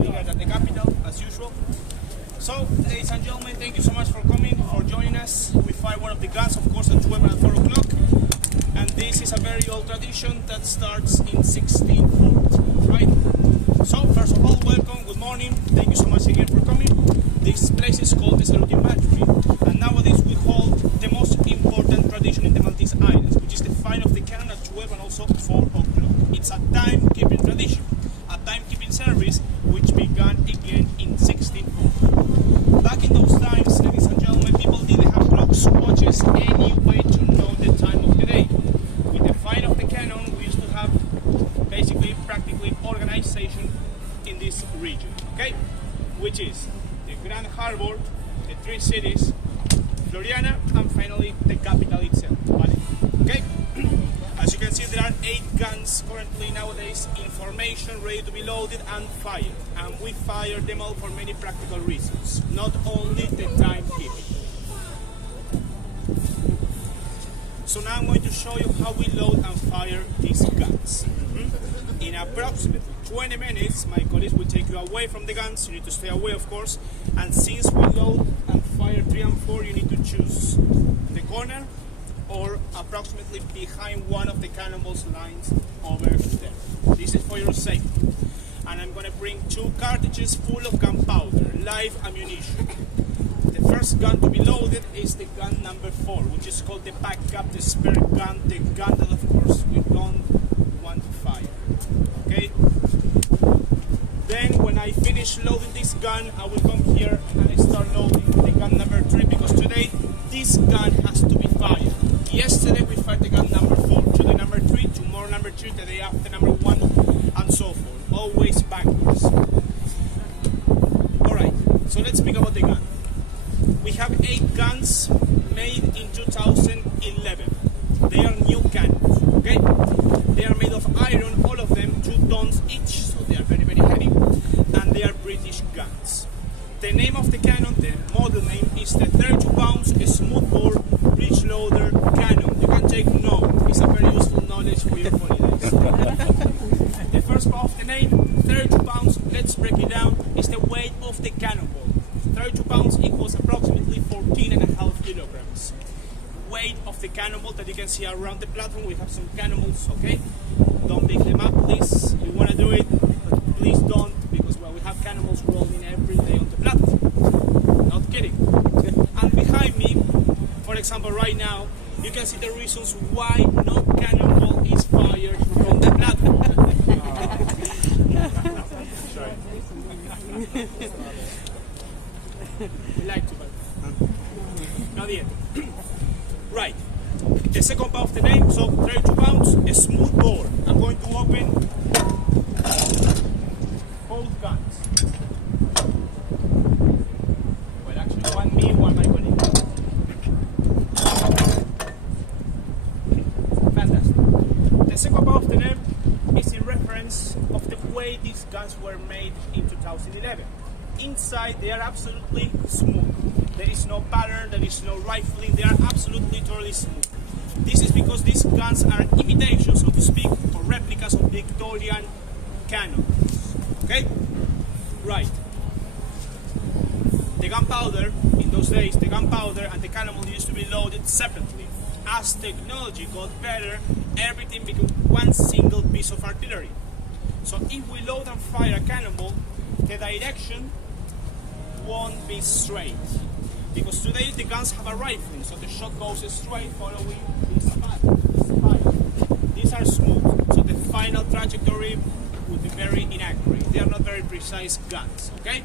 bigger than the capital, as usual. So, ladies and gentlemen, thank you so much for coming, for joining us. We fire one of the guns, of course, at 12 and 4 o'clock. And this is a very old tradition that starts in 1640, right? So, first of all, welcome, good morning. Thank you so much again for coming. This place is called the Saluting Battery. And nowadays we hold the most important tradition in the Maltese Islands, which is the fire of the cannon at 12 and also 4 o'clock. It's a time-keeping tradition, a time-keeping service which began again in 1640. Back in those times, ladies and gentlemen, people didn't have clocks, watches, any way to know the time of the day. With the fire of the cannon, we used to have basically, practically organization in this region, okay? Which is the Grand Harbour, the three cities, Floriana, and finally the capital itself, Valletta, okay? As you can see, there are 8 guns currently nowadays in formation, ready to be loaded and fired. And we fire them all for many practical reasons, not only the timekeeping. So now I'm going to show you how we load and fire these guns. In approximately 20 minutes, my colleagues will take you away from the guns. You need to stay away, of course. And since we load and fire 3 and 4, you need to choose the corner or approximately behind one of the cannonballs lines over there. This is for your safety. And I'm going to bring 2 cartridges full of gunpowder, live ammunition. The first gun to be loaded is the gun number 4, which is called the backup, the spare gun, the gun that of course we don't want to fire. Okay? Then when I finish loading this gun, I will come here and I start loading the gun number 3, because today this gun has to be fired. Yesterday we fired the gun number 4, today number 3, tomorrow number 3, the day after number 1, and so forth. Always backwards. Alright, so let's speak about the gun. We have 8 guns made in 2011. They are new cannons, okay? They are made of iron, all of them 2 tons each, so they are very, very heavy, and they are British guns. The name of the cannon, the model name, is the 32 pounds smoothbore breech loader cannon. You can take note, it's a very useful knowledge for your holidays. The first part of the name, 32 pounds, let's break it down, is the weight of the cannonball. 32 pounds equals approximately 14.5 kilograms. Weight of the cannonball that you can see around the platform. We have some cannonballs, okay? Don't pick them up, please. You want to do it, but please don't, because well, we have cannonballs rolling every day on the platform. Not kidding. And behind me, for example, right now, you can see the reasons why no cannonball is fired from the platform. Sorry. We like to, but not yet. Right. The second part of the name, so 32 pounds, a smooth bore. I'm going to open both guns. Well, actually, one me, one my colleague. Fantastic. The second part of the name is in reference of the way these guns were made in 2011. Inside, they are absolutely smooth. There is no pattern, there is no rifling, they are absolutely totally smooth. This is because these guns are imitations, so to speak, or replicas of Victorian cannons. Okay? Right. The gunpowder, in those days, the gunpowder and the cannonball used to be loaded separately. As technology got better, everything became one single piece of artillery. So if we load and fire a cannonball, the direction won't be straight. Because today the guns have a rifling, so the shot goes straight following this path. These are smooth, so the final trajectory would be very inaccurate. They are not very precise guns, okay?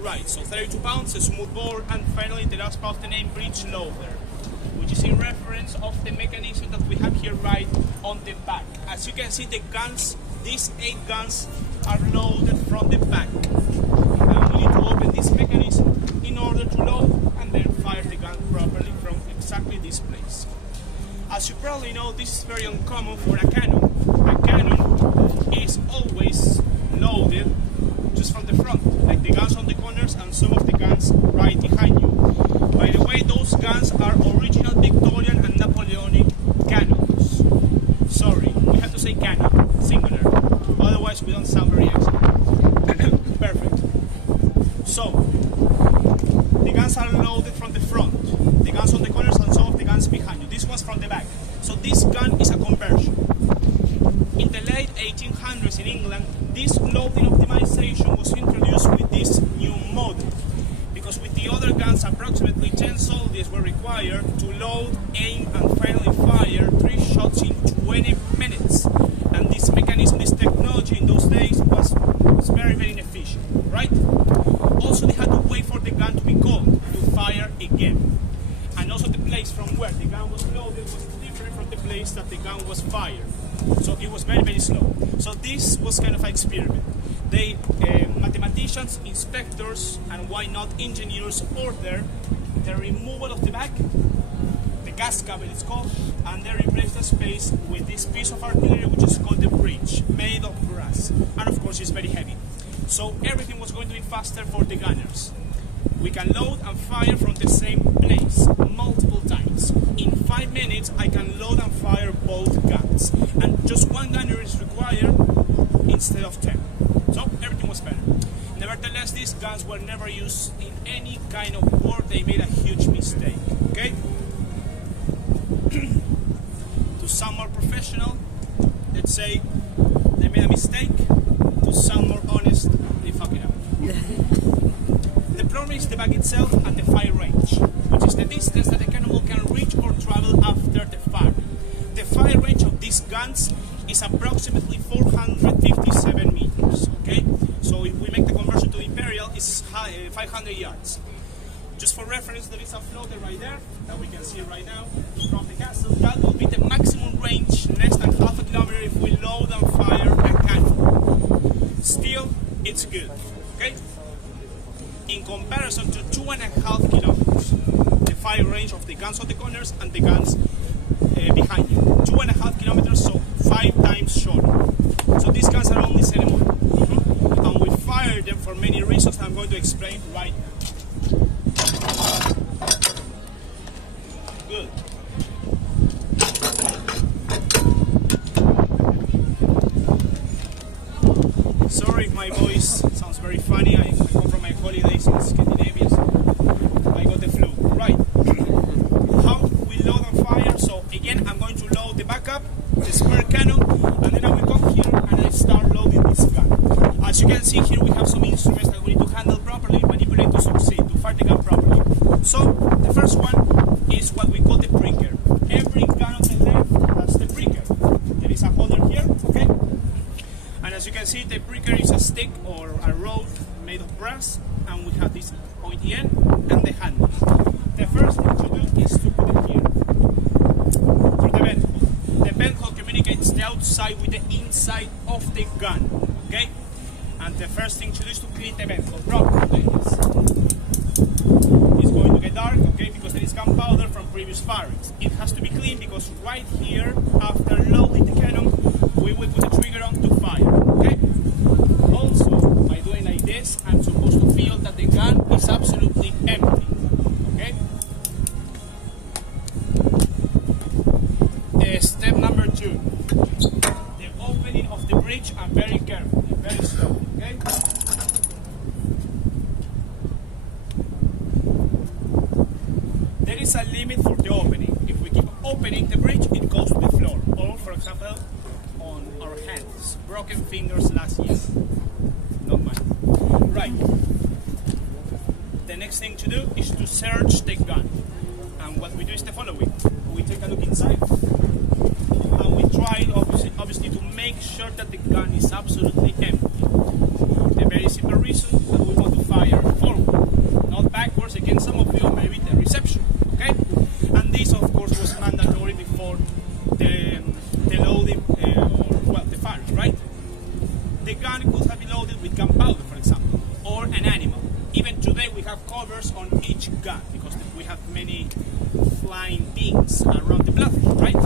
Right, so 32 pounds, a smooth bore, and finally the last part of the name, breech loader, which is in reference of the mechanism that we have here right on the back. As you can see, the guns, these 8 guns, are loaded from the back. Now we need to open this mechanism in order to load and then fire the gun properly from exactly this place. As you probably know, this is very uncommon for a cannon. A cannon is always loaded just from the front, like the guns on the corners and some of the guns right behind you. By the way, those guns are original Victorian and Napoleonic cannons. Sorry, we have to say cannon, singular, otherwise we don't sound very excellent. this loading optimization was introduced with this new model, because with the other guns approximately 10 soldiers were required to load, aim and finally fire 3 shots in 20 minutes. And this mechanism, this technology in those days was very, very inefficient, right? Also they had to wait for the gun to be cold to fire again. And also the place from where the gun was loaded was different from the place that the gun was fired. So it was very, very slow. So this was kind of an experiment. They, mathematicians, inspectors, and why not engineers order the removal of the back, the gas cavity it's called, and they replaced the space with this piece of artillery which is called the bridge, made of brass. And of course it's very heavy. So everything was going to be faster for the gunners. We can load and fire from the same place multiple times. In 5 minutes I can load and fire both guns. And just one gunner is required instead of 10. So everything was better. Nevertheless, these guns were never used in any kind of war. They made a huge mistake. Okay? To sound more professional, let's say they made a mistake. To sound more honest, they fuck it up. The problem is the bag itself and the fire range, which is the distance that the cannonball can reach or travel after the fire. The fire range of these guns is approximately 457 meters, okay? So if we make the conversion to imperial, it's 500 yards. Just for reference, there is a floater right there that we can see right now from the castle. That will be the maximum range, less than half a kilometer if we load and fire a cannon. Still, it's good, okay? In comparison to 2.5 kilometers, the fire range of the guns on the corners and the guns behind you. 2.5 kilometers, so 5 times shorter. So these guns are only ceremonial. And we fire them for many reasons that I'm going to explain right now. Good. Sorry if my voice sounds very funny. I come from my holidays in Scandinavia, so I got the flu. Right. How we load and fire? So again, I'm going to load the backup, the spare cannon, and then I will come here and I start loading this gun. As you can see here, we have some instruments that we need to handle properly, manipulate to succeed, to fire the gun properly. So the first one is what we call the pricker. Every gun on the left has the pricker. There is a holder here, okay? And as you can see, the pricker is a stick or a rod made of brass, and we have this pointy end and the handle. The first thing to do is to put it here for the vent hole. The vent hole communicates the outside with the inside of the gun, okay? And the first thing to do is to clean the vent hole properly. It's going to get dark, okay, because there is gunpowder from previous firings. It has to be clean because right here, after loading the cannon, we will put the trigger on to fire, okay? Also, by doing like this, I'm supposed to feel that the gun is absolutely empty, okay? Step number 2, the opening of the breech, and very carefully, very slow, okay? There is a limit for the opening. If we keep opening the breech, it goes to the floor, or for example, on our hands. Broken fingers last year. Not mine. Right. The next thing to do is to search the gun. And what we do is the following. We take a look inside. And we try, obviously, to make sure that the gun is absolutely empty. For the very simple reason that we want to fire forward, not backwards against some of you, or maybe the reception. Okay? And this, of course, was mandatory before the loading, the fire, right? The gun could have been loaded with gunpowder, for example, or an animal. Even today we have covers on each gun because we have many flying things around the platform, right?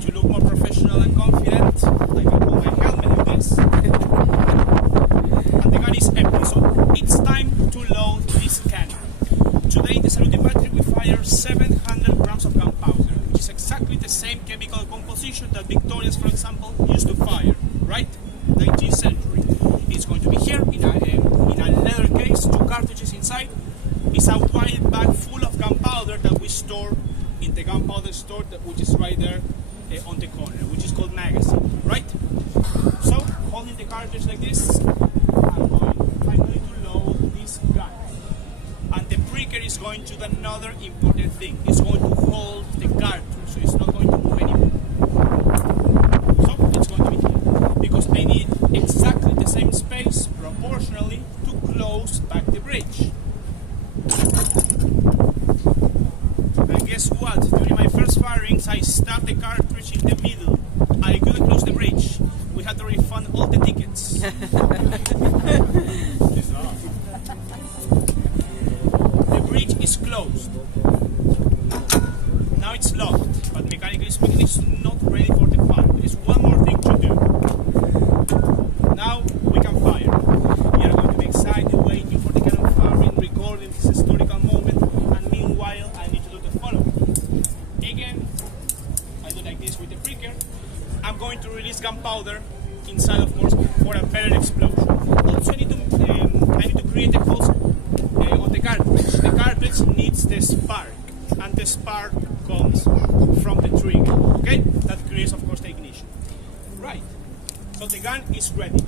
To look more professional and confident, I can put my helmet with this. And the gun is empty, so it's time to load this cannon. Today in the saluting battery we fire 700 grams of gunpowder, which is exactly the same chemical composition that Victorians, for example, used to fire, right? 19th century. It's going to be here in a leather case, 2 cartridges inside. It's a wide bag full of gunpowder that we store in the gunpowder store, which is right there on the corner, which is called magazine, right? So like this. I'm going finally to load this gun. And the breaker is going to do another important thing. It's going to hold the cartridge, so it's not going to move anymore. So it's going to be here. Because I need exactly the same space, proportionally, to close back the breech. And guess what? During my first firings, I stabbed the cartridge in the middle. I couldn't close the breech. We had to refund all the tickets. The breech is closed. Now it's locked, but mechanically speaking, it's not ready for the fire. There is one more thing to do. Now we can fire. We are going to be excited, waiting for the cannon firing, recording this historical moment, and meanwhile, I need to do the following. Again, I do like this with the breaker. I'm going to release gunpowder inside, of course, for a better explosion. Also, I need to create a pulse on the cartridge. The cartridge needs the spark, and the spark comes from the trigger. Okay, that creates, of course, the ignition. Right. So the gun is ready.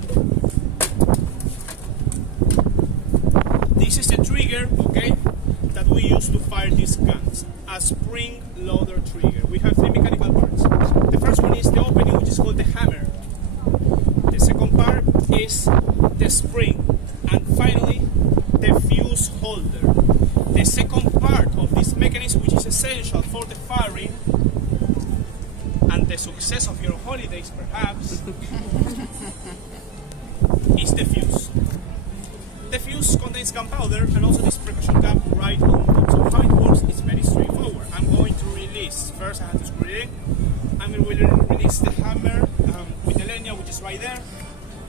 This is the trigger, okay, that we use to fire these guns. A spring loader trigger. We have three mechanical parts. The first one is the opening, which is called the hammer. The second part is the spring. And finally, the fuse holder. The second part of this mechanism, which is essential for the firing and the success of your holidays, perhaps, is the fuse. The fuse contains gunpowder and also this percussion cap right on top. So how it works is very straightforward. I'm going to release, first I have to screw it in. I'm going to release the hammer with the linear, which is right there.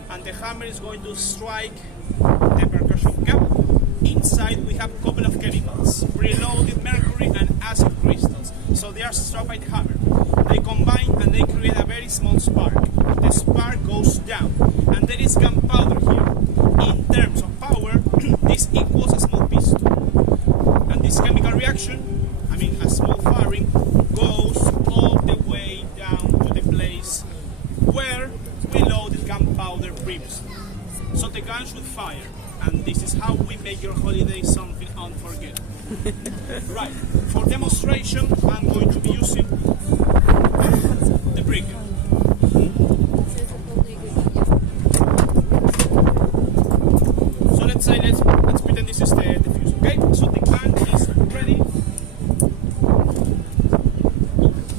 And the hammer is going to strike the percussion cap. Inside we have a couple of chemicals, preloaded mercury and acid crystals. So they are struck by the hammer. They combine and they create a very small spark. The spark goes down and there is gunpowder here. In terms of power, this equals a small pistol. And this chemical reaction, a small firing, goes all the way down to the place where we loaded gunpowder previously. So the gun should fire. And this is how we make your holiday something unforgettable. Right, for demonstration, I'm going to be using the breaker. So let's pretend this is the fuse, okay? So the gun is ready.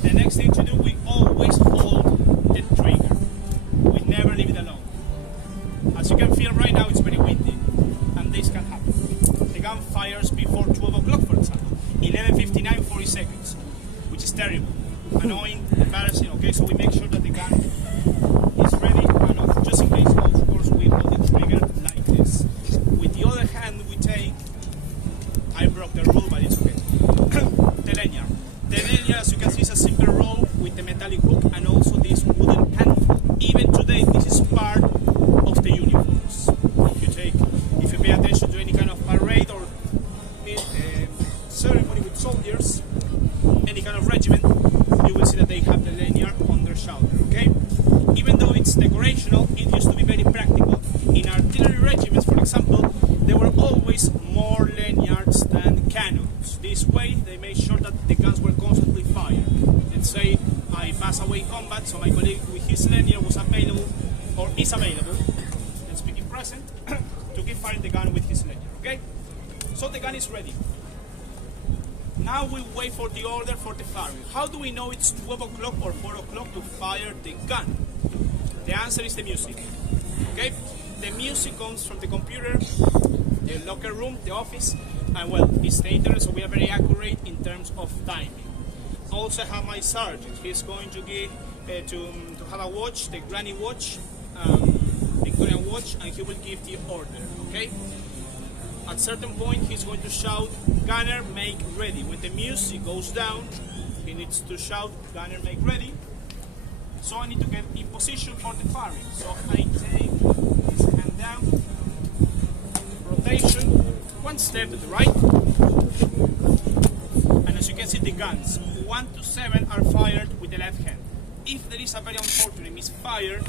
The next thing to do, we always hold the trigger. We never leave it alone. As you can feel right now, it's very windy. This can happen. The gun fires before 12 o'clock, for example, 11:59, 40 seconds, which is terrible, annoying, embarrassing. Okay, so we make sure that the gun is ready, and just in case, of course, we hold the trigger like this. With the other hand, we take, I broke the rule, but it's okay, the lanyard. The lanyard, as you can see, is a simple roll with the metallic hook and also this wooden handle. Even today, this is part of the uniforms. If you pay attention to any kind of parade or ceremony with soldiers, any kind of regiment, you will see that they have the lanyard on their shoulder, okay? Even though it's decorational, it used to be very practical. In artillery regiments, for example, there were always more lanyards than cannons. This way, they made sure that the guns were constantly fired. Let's say I pass away in combat, so my colleague with his lanyard was available, or is available, let's speak in present, to keep firing the gun with his lanyard, okay? So the gun is ready. Now we wait for the order for the firing. How do we know it's 12 o'clock or 4 o'clock to fire the gun? The answer is the music, okay? The music comes from the computer, the locker room, the office, and well, it's the internet, so we are very accurate in terms of timing. Also have my sergeant. He's going to give to have a watch, the granny watch, Victorian watch, and he will give the order, okay? At certain point, he's going to shout, "Gunner, make ready." When the music goes down, he needs to shout, "Gunner, make ready." So I need to get in position for the firing. So I take this hand down, rotation, one step to the right, and as you can see, the guns 1 to 7 are fired with the left hand. If there is a very unfortunate misfire,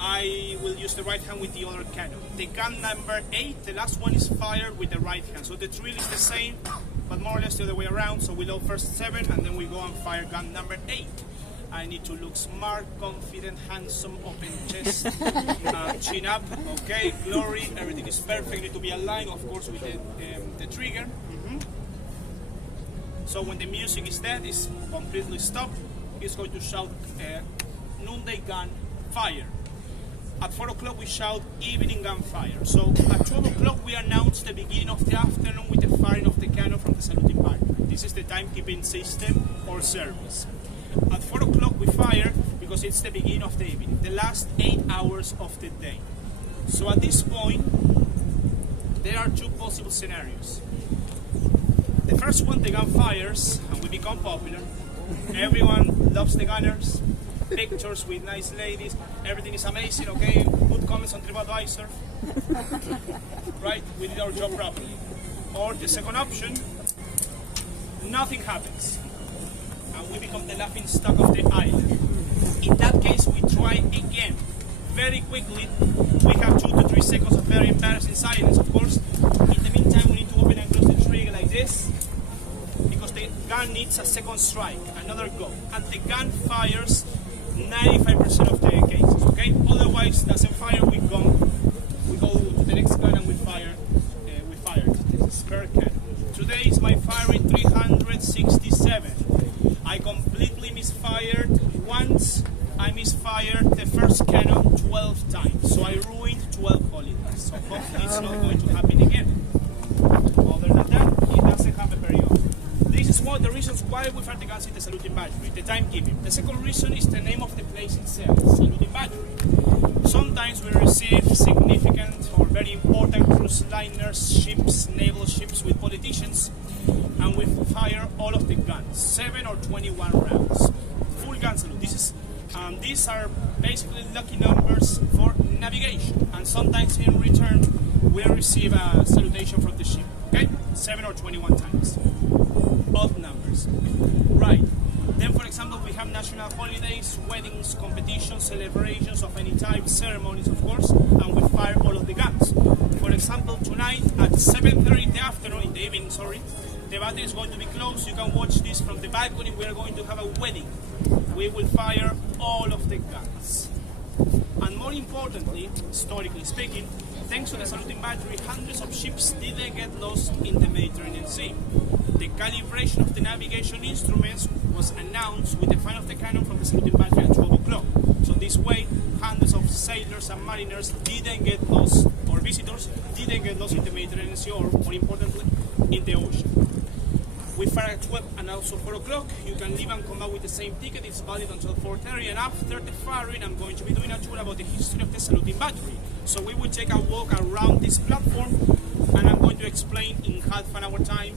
I will use the right hand with the other cannon. The gun number 8, the last one, is fired with the right hand. So the drill is the same, but more or less the other way around. So we load first 7 and then we go and fire gun number 8. I need to look smart, confident, handsome, open chest, chin up, okay, glory, everything is perfect. Need to be aligned, of course, with the trigger. So when the music is dead, it's completely stopped, it's going to shout noonday gun fire. At 4 o'clock we shout evening gun fire. So at 12 o'clock we announce the beginning of the afternoon with the firing of the cannon from the saluting battery. This is the timekeeping system or service. At 4 o'clock we fire because it's the beginning of the evening, the last 8 hours of the day. So at this point, there are 2 possible scenarios. The first one, the gun fires and we become popular. Everyone loves the gunners, pictures with nice ladies, everything is amazing, okay? Good comments on TripAdvisor. Right? We did our job properly. Or the second option, nothing happens. And we become the laughing stock of the island. In that case, we try again. Very quickly, we have 2 to 3 seconds of very embarrassing silence, of course. In the meantime, we need to open and close the trigger like this, because the gun needs a second strike, another go. And the gun fires 95% of the cases, okay? Otherwise, doesn't fire, we go to the next gun and we fire. This is spare cannon. Today is my firing 367. I completely misfired once. I misfired the first cannon 12 times, so I ruined 12 holidays. So hopefully it's not going to happen again. Other than that, it doesn't happen very often. This is one of the reasons why we fire the guns in the saluting battery, the timekeeping. The second reason is the name of the place itself, saluting battery. Sometimes we receive significant or very important cruise liners, ships, naval ships with politicians, and we fire all of the guns, 7 or 21 rounds. Full gun salute. These are basically lucky numbers for navigation, and sometimes in return we'll receive a salutation from the ship, okay? 7 or 21 times. Odd numbers. Right. Then, for example, we have national holidays, weddings, competitions, celebrations of any type, ceremonies, of course, and we fire all of the guns. For example, tonight at 7:30 in the afternoon, in the evening, sorry, the battery is going to be closed. You can watch this from the balcony. We are going to have a wedding. We will fire all of the guns. And more importantly, historically speaking, thanks to the saluting battery, hundreds of ships didn't get lost in the Mediterranean Sea. The calibration of the navigation instruments was announced with the fire of the cannon from the saluting battery at 12 o'clock. So this way, hundreds of sailors and mariners didn't get lost, or visitors didn't get lost in the Mediterranean Sea, or more importantly, in the ocean. We fire at 12 and also 4 o'clock. You can leave and come back with the same ticket. It's valid until 4:30. And after the firing, I'm going to be doing a tour about the history of the saluting battery. So we will take a walk around this platform, and I'm going to explain in half an hour time,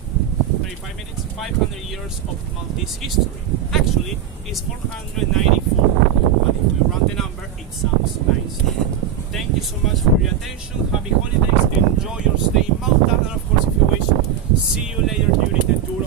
35 minutes, 500 years of Maltese history. Actually, it's 494, but if we round the number, it sounds nice. Thank you so much for your attention. Happy holidays. Enjoy your stay in Malta. And of course, if you wish, see you later during the tour